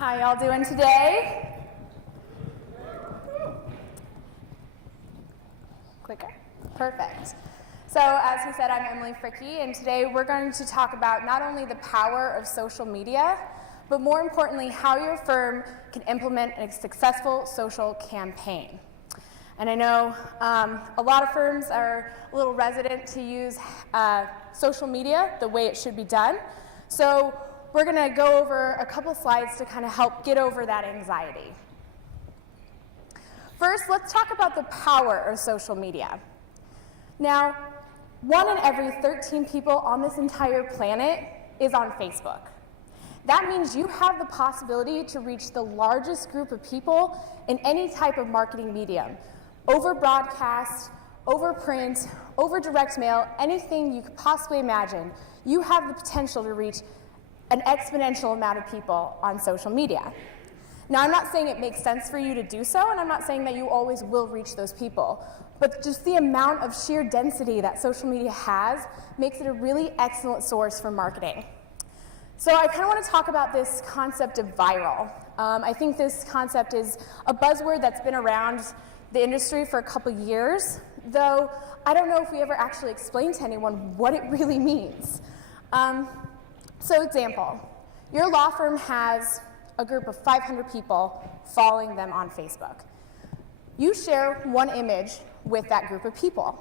How y'all doing today? Clicker. Perfect. So as he said, I'm Emily Fricke, and today we're going to talk about not only the power of social media, but more importantly, how your firm can implement a successful social campaign. And I know a lot of firms are a little reticent to use social media the way it should be done. So we're going to go over a couple slides to kind of help get over that anxiety. First, let's talk about the power of social media. Now, 1 in every 13 people on this entire planet is on Facebook. That means you have the possibility to reach the largest group of people in any type of marketing medium, over broadcast, over print, over direct mail, anything you could possibly imagine. You have the potential to reach an exponential amount of people on social media. Now, I'm not saying it makes sense for you to do so, and I'm not saying that you always will reach those people, but just the amount of sheer density that social media has makes it a really excellent source for marketing. So I kind of want to talk about this concept of viral. I think this concept is a buzzword that's been around the industry for a couple years, though I don't know if we ever actually explained to anyone what it really means. So example, your law firm has a group of 500 people following them on Facebook. You share one image with that group of people.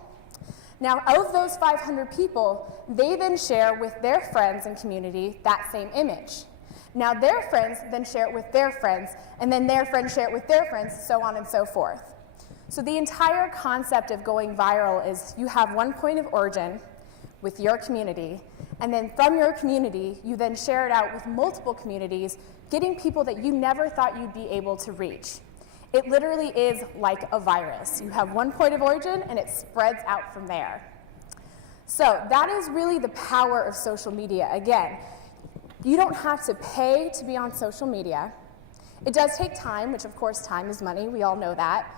Now, of those 500 people, they then share with their friends and community that same image. Now, their friends then share it with their friends, and then their friends share it with their friends, so on and so forth. So the entire concept of going viral is you have one point of origin with your community, and then from your community, you then share it out with multiple communities, getting people that you never thought you'd be able to reach. It literally is like a virus. You have one point of origin, and it spreads out from there. So that is really the power of social media. Again, you don't have to pay to be on social media. It does take time, which of course time is money, we all know that.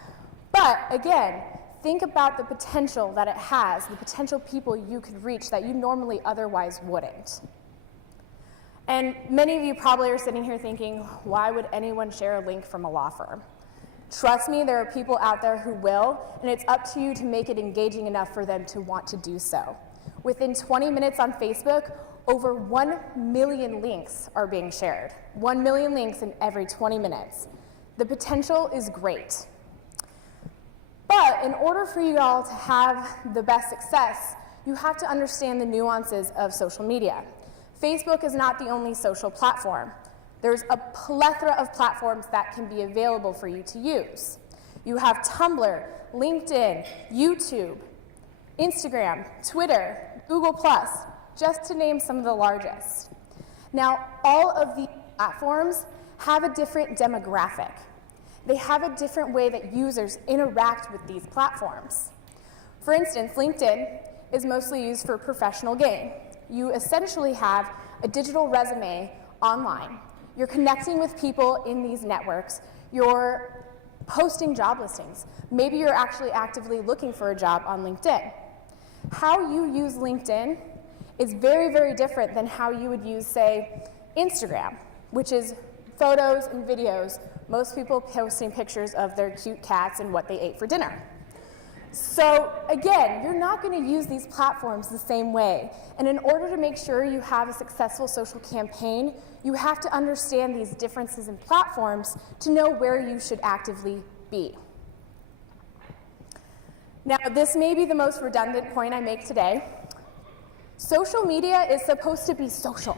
But again, think about the potential that it has, the potential people you could reach that you normally otherwise wouldn't. And many of you probably are sitting here thinking, why would anyone share a link from a law firm? Trust me, there are people out there who will, and it's up to you to make it engaging enough for them to want to do so. Within 20 minutes on Facebook, over 1 million links are being shared. 1 million links in every 20 minutes. The potential is great. But in order for you all to have the best success, you have to understand the nuances of social media. Facebook is not the only social platform. There's a plethora of platforms that can be available for you to use. You have Tumblr, LinkedIn, YouTube, Instagram, Twitter, Google+, just to name some of the largest. Now, all of these platforms have a different demographic. They have a different way that users interact with these platforms. For instance, LinkedIn is mostly used for professional gain. You essentially have a digital resume online. You're connecting with people in these networks. You're posting job listings. Maybe you're actually actively looking for a job on LinkedIn. How you use LinkedIn is very, very different than how you would use, say, Instagram, which is photos and videos, most people posting pictures of their cute cats and what they ate for dinner. So again, you're not going to use these platforms the same way. And in order to make sure you have a successful social campaign, you have to understand these differences in platforms to know where you should actively be. Now, this may be the most redundant point I make today. Social media is supposed to be social.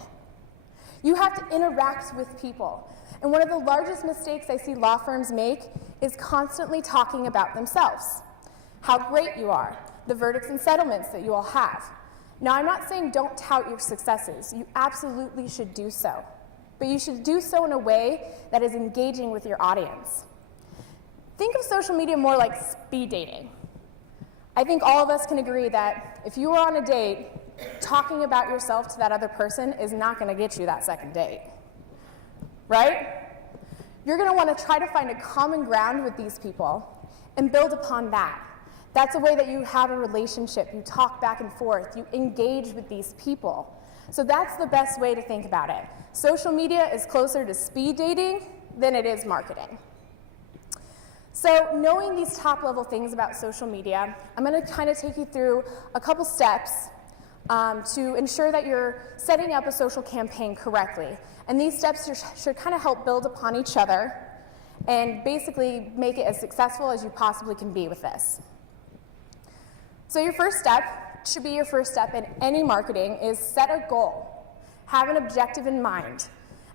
You have to interact with people. And one of the largest mistakes I see law firms make is constantly talking about themselves. How great you are, the verdicts and settlements that you all have. Now, I'm not saying don't tout your successes. You absolutely should do so. But you should do so in a way that is engaging with your audience. Think of social media more like speed dating. I think all of us can agree that if you were on a date, talking about yourself to that other person is not going to get you that second date. Right? You're going to want to try to find a common ground with these people and build upon that. That's a way that you have a relationship. You talk back and forth. You engage with these people. So that's the best way to think about it. Social media is closer to speed dating than it is marketing. So knowing these top-level things about social media, I'm going to kind of take you through a couple steps to ensure that you're setting up a social campaign correctly. And these steps should kind of help build upon each other and basically make it as successful as you possibly can be with this. So your first step should be your first step in any marketing is set a goal. Have an objective in mind.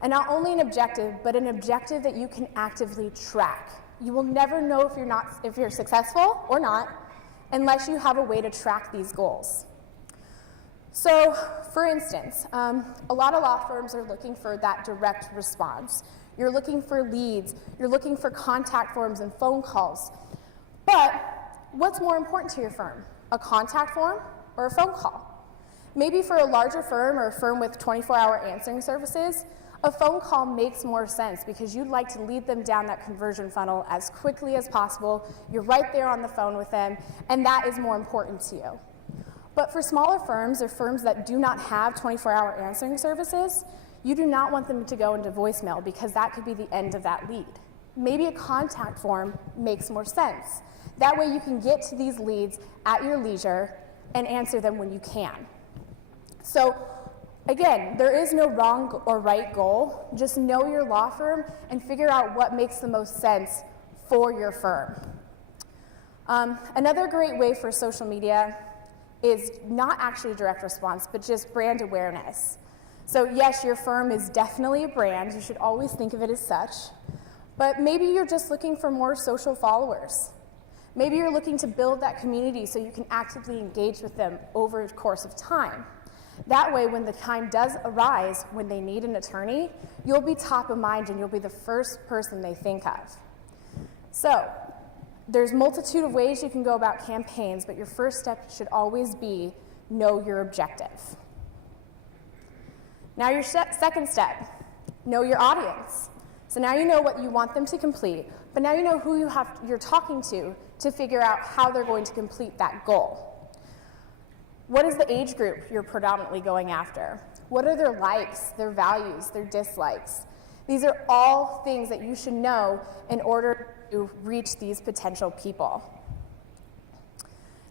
And not only an objective, but an objective that you can actively track. You will never know if you're successful or not unless you have a way to track these goals. So, for instance, a lot of law firms are looking for that direct response. You're looking for leads, you're looking for contact forms and phone calls. But what's more important to your firm? A contact form or a phone call? Maybe for a larger firm or a firm with 24-hour answering services, a phone call makes more sense because you'd like to lead them down that conversion funnel as quickly as possible. You're right there on the phone with them, and that is more important to you. But for smaller firms or firms that do not have 24-hour answering services, you do not want them to go into voicemail because that could be the end of that lead. Maybe a contact form makes more sense. That way you can get to these leads at your leisure and answer them when you can. So again, there is no wrong or right goal. Just know your law firm and figure out what makes the most sense for your firm. Another great way for social media is not actually direct response, but just brand awareness. So yes, your firm is definitely a brand. You should always think of it as such. But maybe you're just looking for more social followers. Maybe you're looking to build that community so you can actively engage with them over the course of time. That way, when the time does arise, when they need an attorney, you'll be top of mind and you'll be the first person they think of. So, there's a multitude of ways you can go about campaigns, but your first step should always be know your objective. Now your second step, know your audience. So now you know what you want them to complete, but now you know who you're talking to figure out how they're going to complete that goal. What is the age group you're predominantly going after? What are their likes, their values, their dislikes? These are all things that you should know in order to reach these potential people.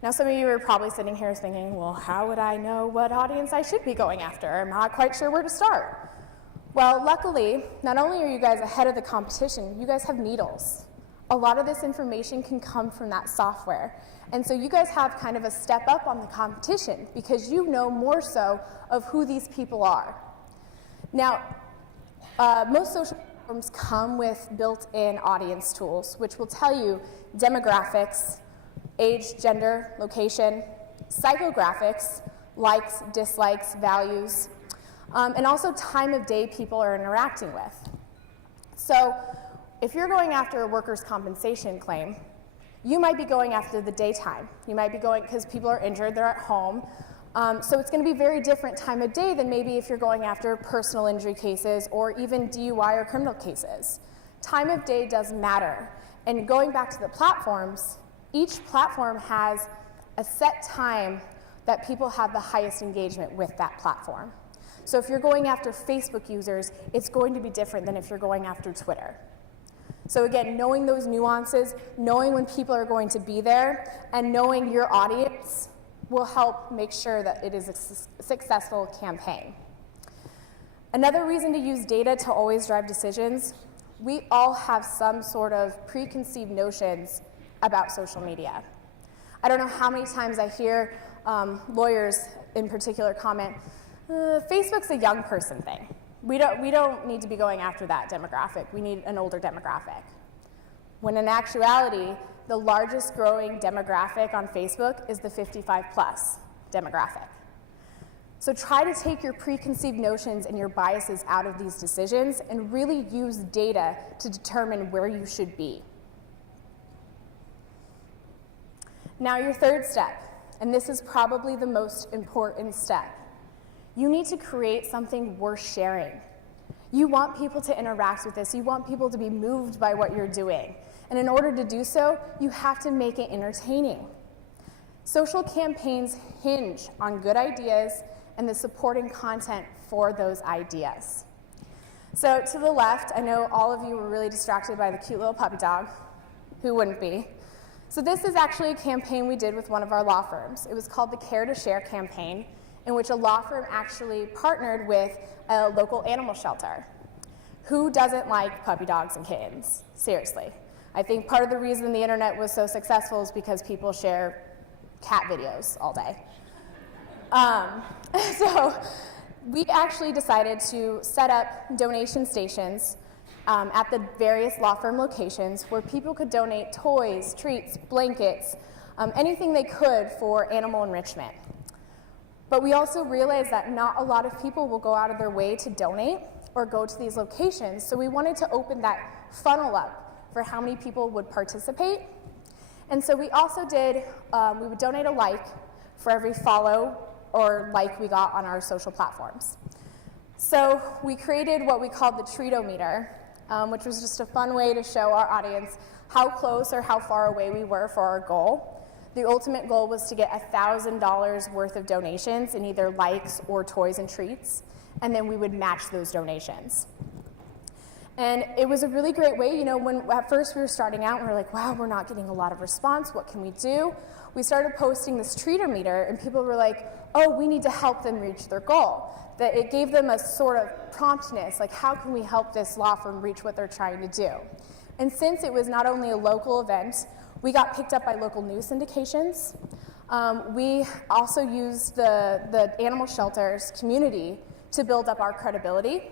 Now, some of you are probably sitting here thinking, well, how would I know what audience I should be going after? I'm not quite sure where to start. Well, luckily, not only are you guys ahead of the competition, you guys have needles. A lot of this information can come from that software. And so you guys have kind of a step up on the competition because you know more so of who these people are. Now, most social platforms come with built-in audience tools, which will tell you demographics, age, gender, location, psychographics, likes, dislikes, values, and also time of day people are interacting with. So if you're going after a workers' compensation claim, you might be going after the daytime. You might be going because people are injured, they're at home. So it's going to be very different time of day than maybe if you're going after personal injury cases or even DUI or criminal cases. Time of day does matter. And going back to the platforms, each platform has a set time that people have the highest engagement with that platform. So if you're going after Facebook users, it's going to be different than if you're going after Twitter. So again, knowing those nuances, knowing when people are going to be there, and knowing your audience will help make sure that it is a successful campaign. Another reason to use data to always drive decisions, we all have some sort of preconceived notions about social media. I don't know how many times I hear lawyers in particular comment, Facebook's a young person thing. We don't need to be going after that demographic. We need an older demographic. When in actuality, the largest growing demographic on Facebook is the 55+ demographic. So try to take your preconceived notions and your biases out of these decisions and really use data to determine where you should be. Now your third step, and this is probably the most important step. You need to create something worth sharing. You want people to interact with this. You want people to be moved by what you're doing. And in order to do so, you have to make it entertaining. Social campaigns hinge on good ideas and the supporting content for those ideas. So to the left, I know all of you were really distracted by the cute little puppy dog. Who wouldn't be? So this is actually a campaign we did with one of our law firms. It was called the Care to Share campaign, in which a law firm actually partnered with a local animal shelter. Who doesn't like puppy dogs and kittens? Seriously. I think part of the reason the internet was so successful is because people share cat videos all day. So we actually decided to set up donation stations at the various law firm locations where people could donate toys, treats, blankets, anything they could for animal enrichment. But we also realized that not a lot of people will go out of their way to donate or go to these locations, so we wanted to open that funnel up for how many people would participate. And so we also did, we would donate a like for every follow or like we got on our social platforms. So we created what we called the Treatometer, which was just a fun way to show our audience how close or how far away we were for our goal. The ultimate goal was to get $1,000 worth of donations in either likes or toys and treats, and then we would match those donations. And it was a really great way, you know, when at first we were starting out and we were like, wow, we're not getting a lot of response, what can we do? We started posting this Treatometer and people were like, oh, we need to help them reach their goal. That it gave them a sort of promptness, like how can we help this law firm reach what they're trying to do? And since it was not only a local event, we got picked up by local news syndications. We also used the animal shelters community to build up our credibility.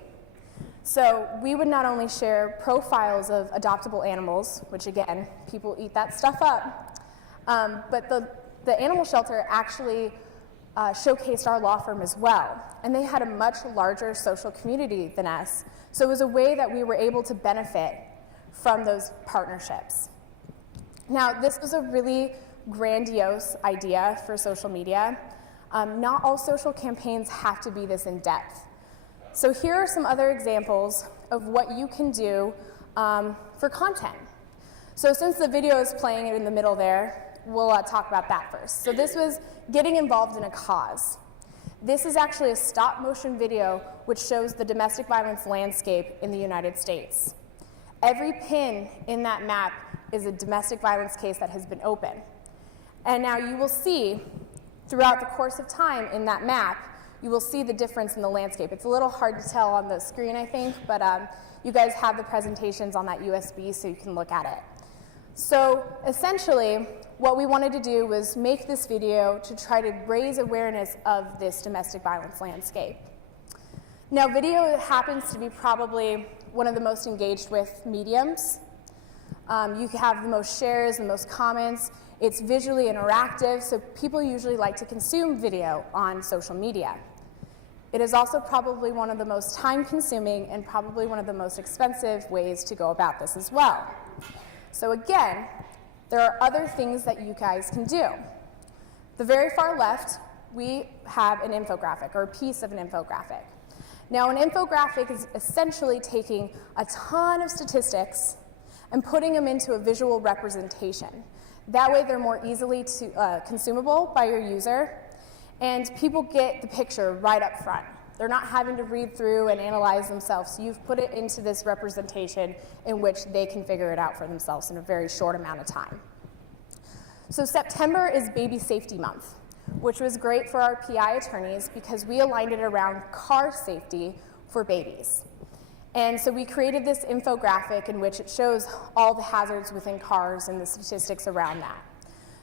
So we would not only share profiles of adoptable animals, which again, people eat that stuff up, but the animal shelter actually showcased our law firm as well. And they had a much larger social community than us. So it was a way that we were able to benefit from those partnerships. Now, this was a really grandiose idea for social media. Not all social campaigns have to be this in-depth. So here are some other examples of what you can do for content. So since the video is playing in the middle there, we'll talk about that first. So this was getting involved in a cause. This is actually a stop-motion video which shows the domestic violence landscape in the United States. Every pin in that map is a domestic violence case that has been opened. And now you will see, throughout the course of time in that map, you will see the difference in the landscape. It's a little hard to tell on the screen, I think, but you guys have the presentations on that USB so you can look at it. So essentially, what we wanted to do was make this video to try to raise awareness of this domestic violence landscape. Now, video happens to be probably one of the most engaged with mediums. You have the most shares, the most comments. It's visually interactive, so people usually like to consume video on social media. It is also probably one of the most time-consuming and probably one of the most expensive ways to go about this as well. So again, there are other things that you guys can do. The very far left, we have an infographic, or a piece of an infographic. Now, an infographic is essentially taking a ton of statistics and putting them into a visual representation. That way they're more easily consumable by your user, and people get the picture right up front. They're not having to read through and analyze themselves, so you've put it into this representation in which they can figure it out for themselves in a very short amount of time. So September is Baby Safety Month, which was great for our PI attorneys because we aligned it around car safety for babies. And so we created this infographic in which it shows all the hazards within cars and the statistics around that.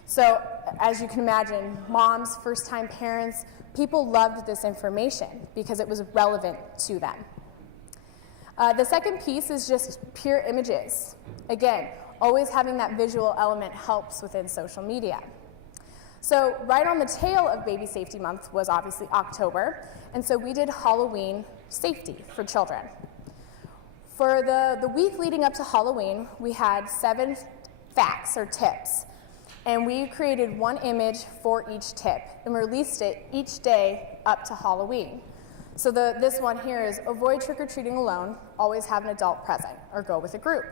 So as you can imagine, moms, first-time parents, people loved this information because it was relevant to them. The second piece is just pure images. Again, always having that visual element helps within social media. So right on the tail of Baby Safety Month was obviously October, and so we did Halloween safety for children. For the week leading up to Halloween, we had 7 facts or tips, and we created one image for each tip and released it each day up to Halloween. So this one here is avoid trick-or-treating alone, always have an adult present, or go with a group.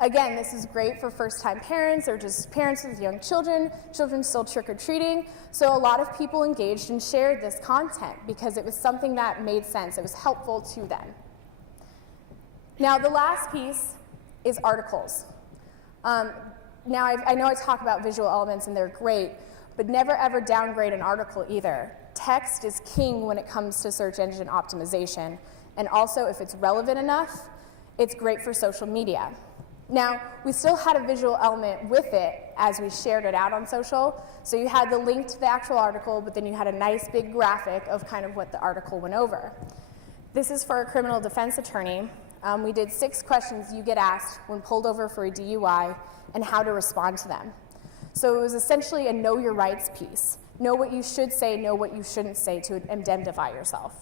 Again, this is great for first-time parents or just parents with young children, children still trick-or-treating. So a lot of people engaged and shared this content because it was something that made sense. It was helpful to them. Now, the last piece is articles. Now, I know I talk about visual elements and they're great, but never ever downgrade an article either. Text is king when it comes to search engine optimization. And also, if it's relevant enough, it's great for social media. Now, we still had a visual element with it as we shared it out on social. So you had the link to the actual article, but then you had a nice big graphic of kind of what the article went over. This is for a criminal defense attorney. We did 6 questions you get asked when pulled over for a DUI and how to respond to them. So it was essentially a know your rights piece. Know what you should say, know what you shouldn't say to indemnify yourself.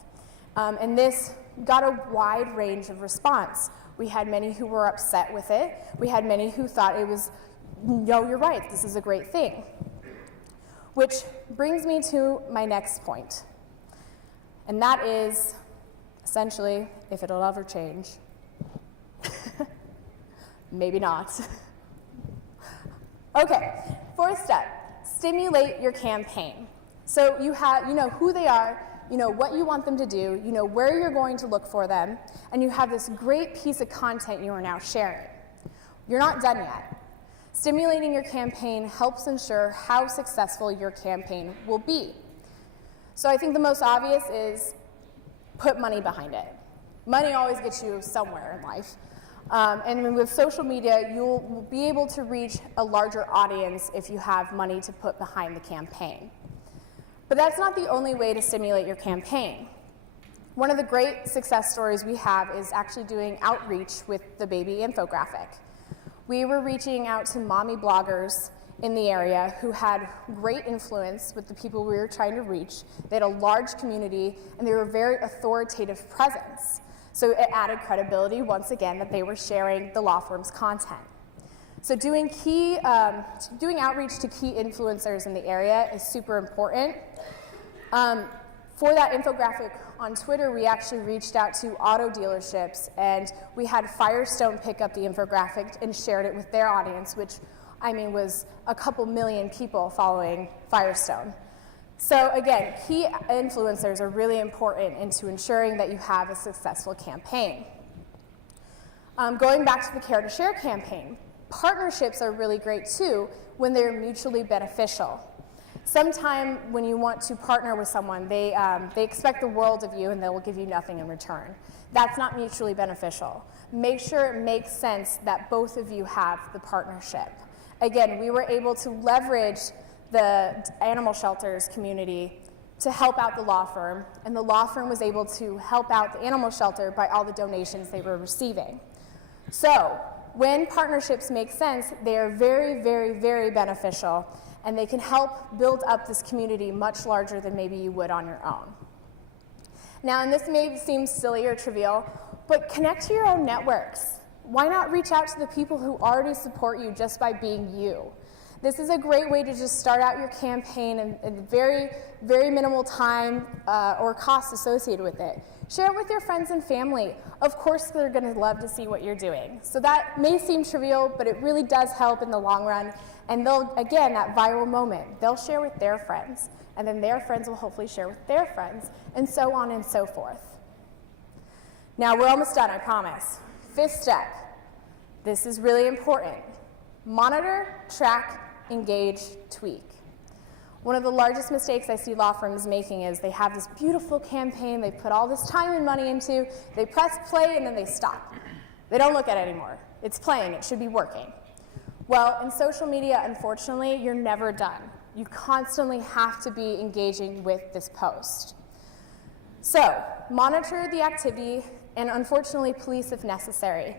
And this got a wide range of response. We had many who were upset with it. We had many who thought it was, know your rights, this is a great thing. Which brings me to my next point. And that is, essentially, if it'll ever change. Maybe not. Okay, 4th step, stimulate your campaign. So you know who they are, you know what you want them to do, you know where you're going to look for them, and you have this great piece of content you are now sharing. You're not done yet. Stimulating your campaign helps ensure how successful your campaign will be. So I think the most obvious is put money behind it. Money always gets you somewhere in life. And with social media, you'll be able to reach a larger audience if you have money to put behind the campaign. But that's not the only way to stimulate your campaign. One of the great success stories we have is actually doing outreach with the baby infographic. We were reaching out to mommy bloggers in the area who had great influence with the people we were trying to reach. They had a large community, and they were a very authoritative presence. So it added credibility, once again, that they were sharing the law firm's content. So doing outreach to key influencers in the area is super important. For that infographic on Twitter, we actually reached out to auto dealerships, and we had Firestone pick up the infographic and shared it with their audience, which, I mean, was a couple million people following Firestone. So again, key influencers are really important into ensuring that you have a successful campaign. Going back to the Care to Share campaign, partnerships are really great too when they're mutually beneficial. Sometime when you want to partner with someone, they expect the world of you and they will give you nothing in return. That's not mutually beneficial. Make sure it makes sense that both of you have the partnership. Again, we were able to leverage the animal shelters community to help out the law firm, and the law firm was able to help out the animal shelter by all the donations they were receiving. So, when partnerships make sense, they are very, very, very beneficial, and they can help build up this community much larger than maybe you would on your own. Now, and this may seem silly or trivial, but connect to your own networks. Why not reach out to the people who already support you just by being you? This is a great way to just start out your campaign in very, very minimal time or cost associated with it. Share it with your friends and family. Of course, they're going to love to see what you're doing. So that may seem trivial, but it really does help in the long run. And they'll, again, that viral moment, they'll share with their friends, and then their friends will hopefully share with their friends, and so on and so forth. Now, we're almost done, I promise. 5th step. This is really important. Monitor, track, engage, tweak. One of the largest mistakes I see law firms making is they have this beautiful campaign they put all this time and money into, they press play and then they stop. They don't look at it anymore. It's playing, it should be working. Well, in social media, unfortunately, you're never done. You constantly have to be engaging with this post. So, monitor the activity and unfortunately police if necessary.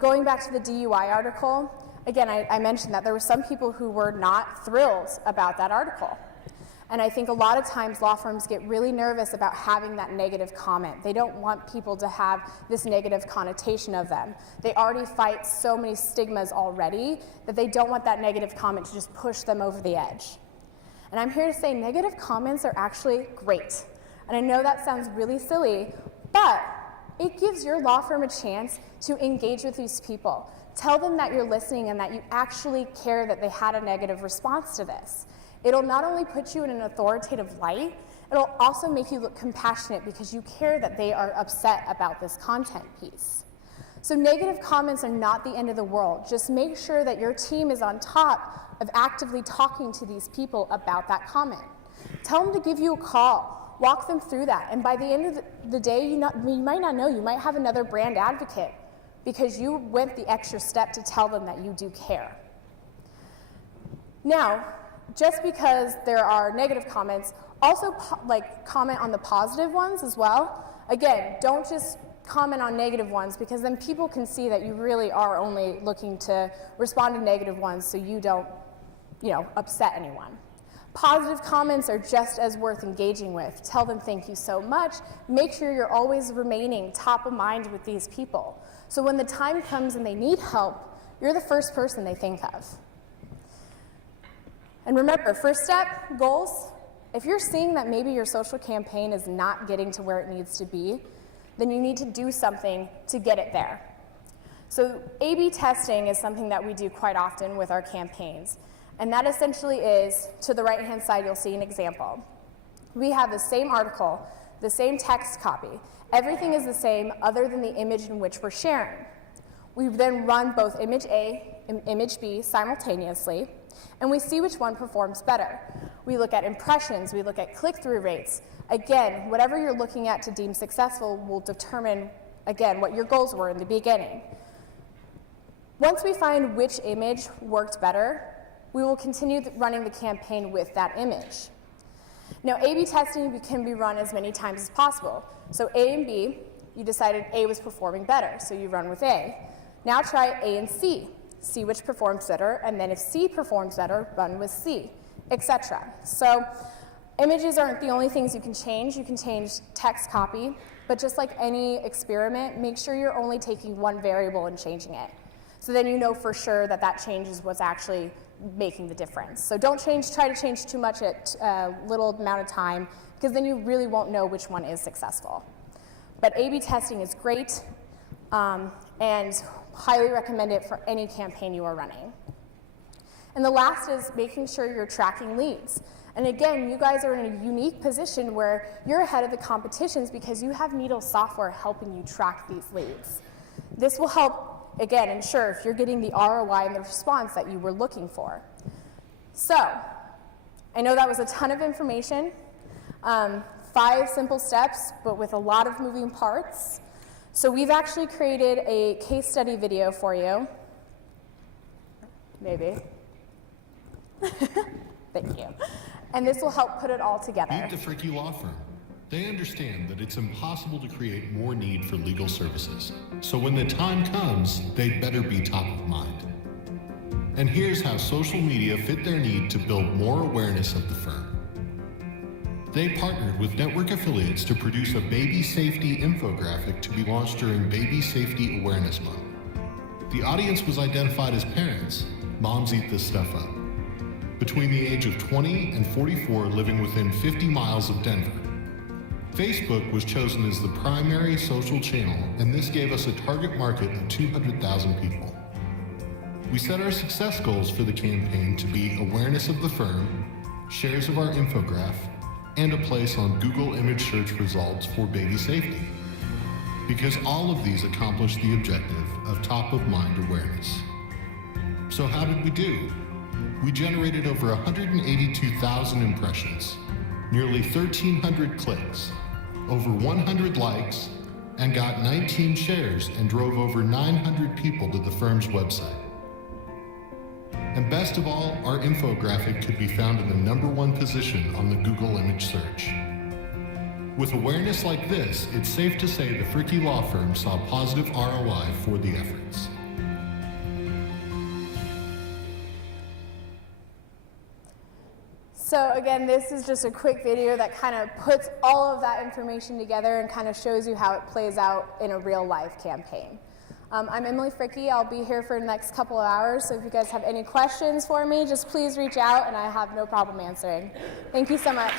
Going back to the DUI article, again, I mentioned that there were some people who were not thrilled about that article. And I think a lot of times law firms get really nervous about having that negative comment. They don't want people to have this negative connotation of them. They already fight so many stigmas already that they don't want that negative comment to just push them over the edge. And I'm here to say negative comments are actually great. And I know that sounds really silly, but it gives your law firm a chance to engage with these people, Tell them that you're listening and that you actually care that they had a negative response to this. It'll not only put you in an authoritative light, it'll also make you look compassionate because you care that they are upset about this content piece. So negative comments are not the end of the world. Just make sure that your team is on top of actively talking to these people about that comment. Tell them to give you a call, walk them through that, and by the end of the day, you might not know, you might have another brand advocate because you went the extra step to tell them that you do care. Now, just because there are negative comments, also comment on the positive ones as well. Again, don't just comment on negative ones because then people can see that you really are only looking to respond to negative ones so you don't, upset anyone. Positive comments are just as worth engaging with. Tell them thank you so much. Make sure you're always remaining top of mind with these people. So when the time comes and they need help, you're the first person they think of. And remember, first step, goals. If you're seeing that maybe your social campaign is not getting to where it needs to be, then you need to do something to get it there. So A/B testing is something that we do quite often with our campaigns. And that essentially is, to the right-hand side, you'll see an example. We have the same article, the same text copy. Everything is the same other than the image in which we're sharing. We then run both image A and image B simultaneously, and we see which one performs better. We look at impressions, we look at click-through rates. Again, whatever you're looking at to deem successful will determine, again, what your goals were in the beginning. Once we find which image worked better, we will continue running the campaign with that image. Now, A/B testing can be run as many times as possible. So A and B, you decided A was performing better, so you run with A. Now try A and C, see which performs better, and then if C performs better, run with C, etc. So images aren't the only things you can change. You can change text copy, but just like any experiment, make sure you're only taking one variable and changing it. So then you know for sure that that change is what's actually making the difference. So don't try to change too much at a little amount of time, because then you really won't know which one is successful. But A/B testing is great, and highly recommend it for any campaign you are running. And the last is making sure you're tracking leads. And again, you guys are in a unique position where you're ahead of the competitions because you have Needle software helping you track these leads. This will help, again, ensure if you're getting the ROI and the response that you were looking for. So, I know that was a ton of information, 5 simple steps, but with a lot of moving parts. So we've actually created a case study video for you. Maybe. Thank you. And this will help put it all together. Meet the Fricky Law Firm. They understand that it's impossible to create more need for legal services. So when the time comes, they'd better be top of mind. And here's how social media fit their need to build more awareness of the firm. They partnered with network affiliates to produce a baby safety infographic to be launched during Baby Safety Awareness Month. The audience was identified as parents. Moms eat this stuff up. Between the age of 20 and 44, living within 50 miles of Denver. Facebook was chosen as the primary social channel, and this gave us a target market of 200,000 people. We set our success goals for the campaign to be awareness of the firm, shares of our infograph, and a place on Google image search results for baby safety. Because all of these accomplish the objective of top-of-mind awareness. So how did we do? We generated over 182,000 impressions, nearly 1,300 clicks, over 100 likes, and got 19 shares and drove over 900 people to the firm's website. And best of all, our infographic could be found in the #1 position on the Google image search. With awareness like this, it's safe to say the Fricky Law Firm saw positive ROI for the efforts. So again, this is just a quick video that kind of puts all of that information together and kind of shows you how it plays out in a real life campaign. I'm Emily Fricky. I'll be here for the next couple of hours, so if you guys have any questions for me, just please reach out and I have no problem answering. Thank you so much.